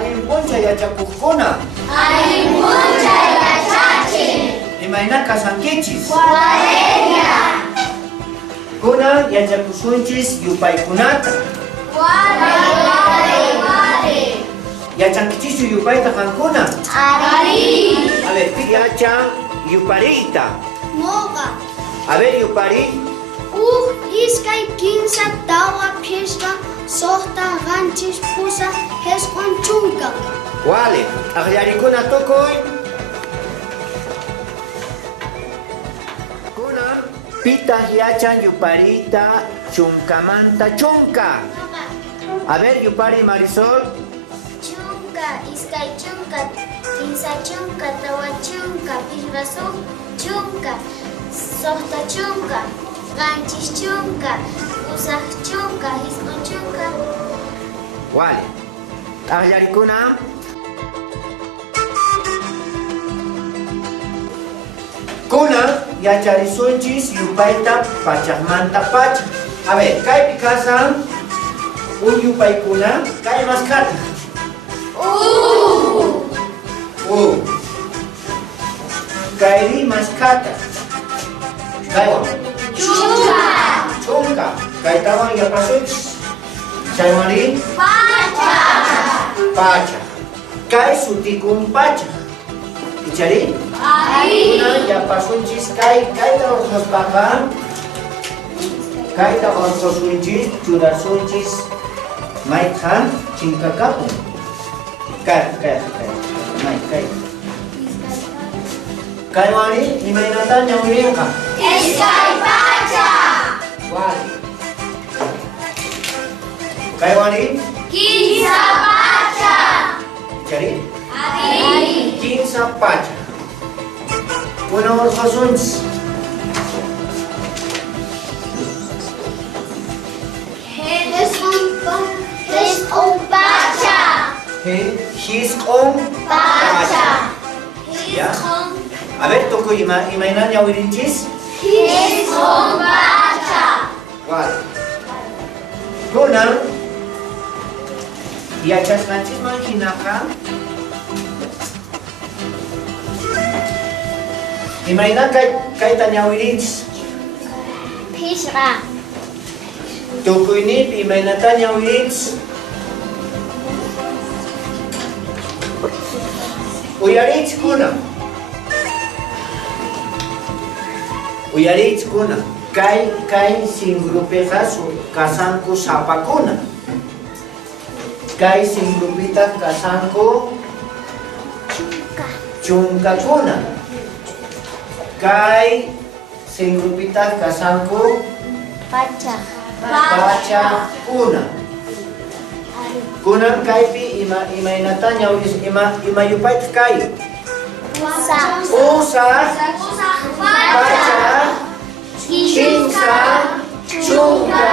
Arimpuncha yachakuqkuna. Arimpuncha yachachin. Imayna kasankichis. Waleria. Kuna yachakusunchis yupaykunata. Wale. Yachankichisu yupayta kankuna. Ari. A ver, yachan yuparita. Moga. A ver, yupari. Iskay kinsa tawa fiesta sorta ranchis pusa heskon chunka. Vale. Agyarikuna tukuy. Kuna pita yachan yuparita chunkamanta chunka. A ver, yupari Marisol. Chunka, iskay chunka, kinsa chunka, tawa chunka, fiesta chunka, sorta chunka. Ranchis chunka, usah chunka, hiskon chunka. Vale. Agyarikuna. Kuna yacharisunchis yupayta pachaqmanta pacha. A ver, kaypi kasan yupay-kuna kay maskata. Kayri maskata. Kaywan. Chunka. Kaytawan yapasunchis. Chaymari. Pacha. Kay sutikun pacha. Ichari? Kuna yapasunchis kayta orqospaqa. Kayta orqosunchis churasunchis mayqa chinkakapun. Kay. Kaywani imaynata ñawrinqa. Iskay pacha. Vale. Kaywani Kinsa pacha. Ichari? Ari. Kinsa pacha. Kuna orqosunchis. Heskon pacha. Hisq'un pacha. Ya. A ver, tukuy imayna ñawirinchis. Heskon pacha. Vale. Kuna yachasqanchisman hinaqa imayna kayta ñawirinchis. Pishqa. Tukuynipi imaynata ñawirinchis. Uyarichkuna. Uyarichkuna. Kay singrupiqa kasanku sapakuna. Kay singrupita kasanku chunkakuna. Kay singrupita kasanku Pacha. pachakuna. Kunan kaypi imaynata ñawiris imayupayta kay. Usah. Pacha. Kinsa. Chunka.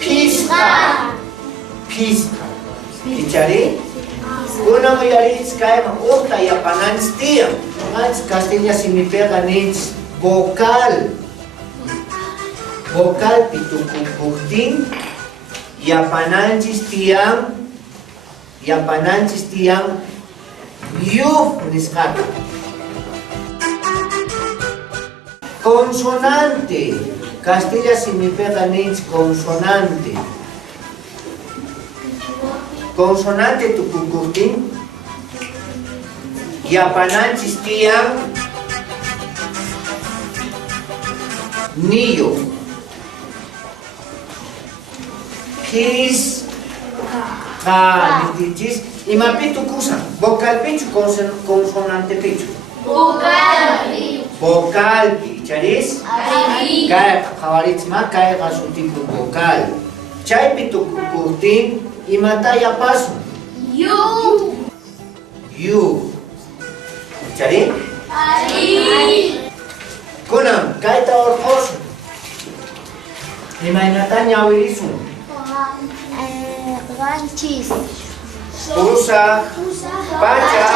Pisqa. Ichari? Kunan uyarichis kayman uqta yapananchis tiyan. Anchis Castilla simipiqa ninchis vocal. Vocal pitukupuqtin yapananchis tiyan yuq nisqata. Consonante. Castilla simipiqa ninchis consonante. Consonante tukupuqtin yapananchis tiyan niyo. Pisqa. Imapitu kusan? Vocal pichu, consonante pichu. Vocal picharis. Kay qhawaritma kay qasutiku vocal. Chaypi tukupuqtin imata yapasun? Yu. Chari? Kunan kayta orqosun. Imaynata ñawirisun? Ranchis. Usah. Pacha.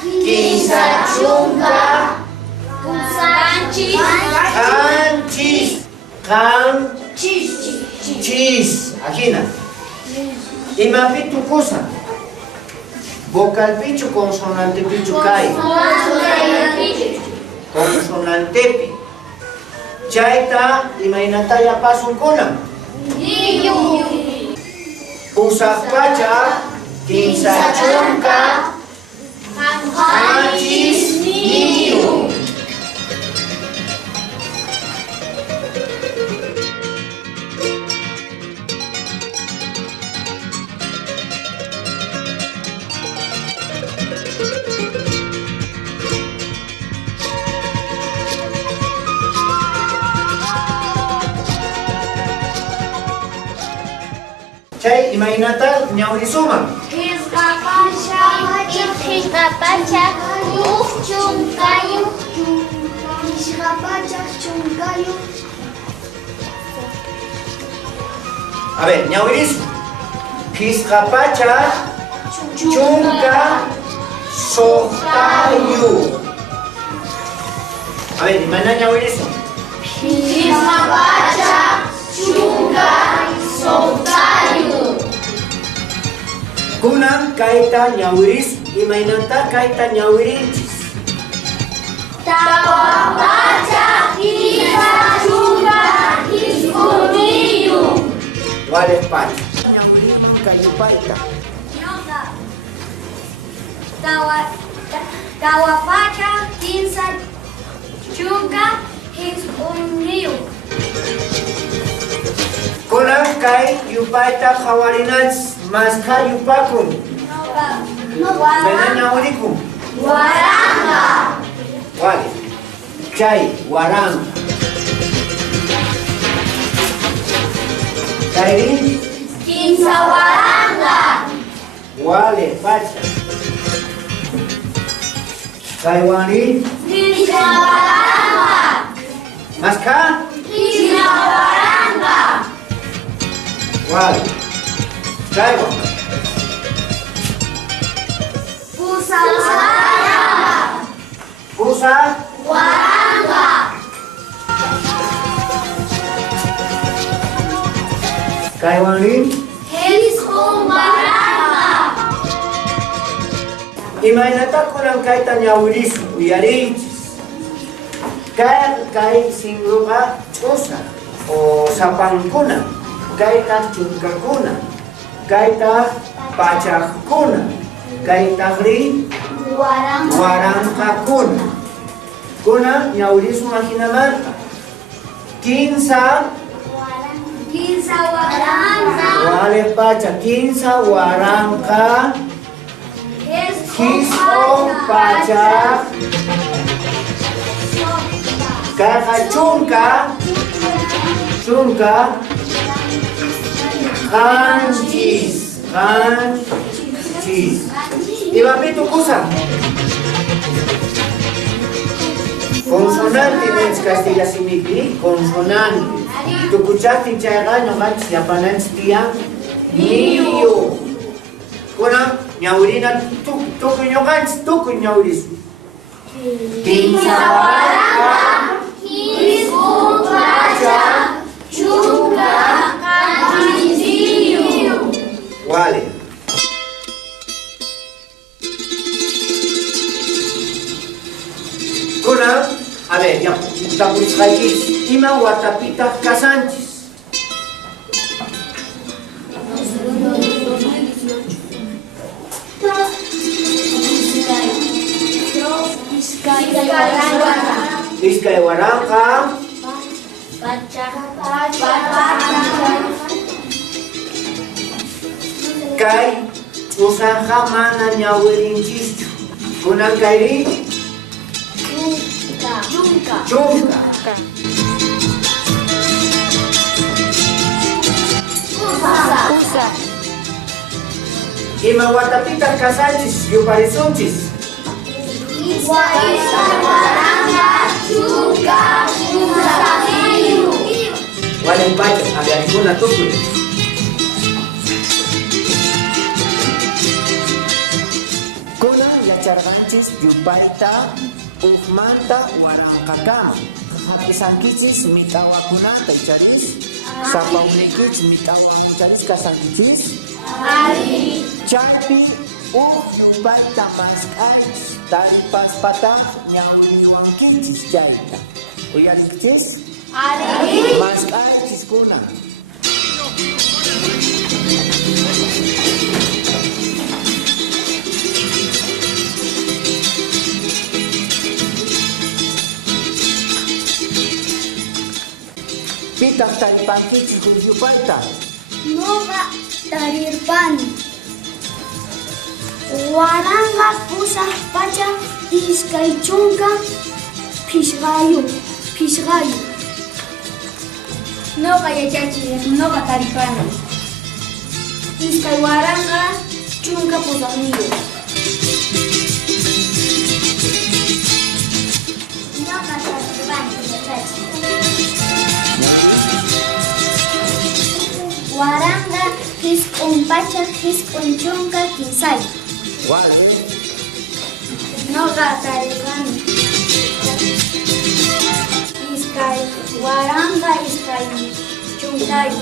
Kinsa chunka. Kanchis. Akina. Imapitu kusan? Vocal pichu, consonante pichu kai. Consonantepi. Chayta imaynataya pasun kunam. Pusaq pacha, kinsa chunka, qanchis niyu. Chay imaynata ñawrisuma. Pisqapacha, chunkayu. A ver, ñawrisu. Pisqapacha, chunka, soqtayu. A ver, imana ñawrisu. Kunam kaita ñawrisu, imaynata kaita ñawrinchis. Wale pacha. Kayupaita. Tawapacha, kinsa, chunka, hisuniyu. Kunam kay yupaita hawarinachis, mas kayupakun. Mena ñawrikum. Waranga. Wale. Chay, waranga. Kayrin. Kinsa waranga. Wale, pacha. Kaywanin. Kinsa waranga. Maska. Kinsa waranga. Wale. Kaywan. Pusa waranga. Pusa. Waranga. Kaywanin. Hiskun waranga. Imaynata kunam kaita ñawrisu, uyarinchis. Kay sinruqa ch'usa o sapankuna, kayta chunkakuna, kayta pachaqkuna, kaytaqri Waranga. waranqakuna. Kuna ñawrisu mahinamanta. Kinsa Kinsa waranga. wale pacha, kinsa waranqa hisk'un pachaq kayqa chunka qanchis. Imapitu kusa. Consonante means Castilla simipi, consonante. Tukuchati chayqa ñuqanchis llapananchis tiyan niyu. Kuna ñawrina tukuy ñuqanchis tukuy ñawrisu. Kinsa waranga, Hiskun pacha, chunka, qanchisiyu. wale. Kuna, a ver, ya tapurisqaykis, ima watapitaq kasanchis. Iskay waranqa, kay ch'usanqa mana ñawirinchischu. Kunan kayri chunka. Ima watapitaq kasanchis, yuparisunchis. Wale pacha, abiarikuna tukuy. Kuna yacharqanchis yupayta uqmanta waranqakama. Hapisankichis mit'awakunata icharis. Sapawnikichis mit'awamucharis kasankichis. Chaypi Yupayta masqanchis, taripaspata ñawiywankichis chayta. Uyarinkichis? Ari. Masqanchis kuna. Pitaq taripankichis yupayta? Nuqa tarirpani. Waranqa pusaq pacha iskay chunka phishqayu. Nuqa yachachiq, nuqa taripani. Iskay waranqa chunka pusaqniyu. Nuqa tarirpani yachachiq. Waranqa hisp'un pacha hisp'un chunka kinsay. Vale. Nuqa tarirpani. Iskay waranqa iskay chunkayu.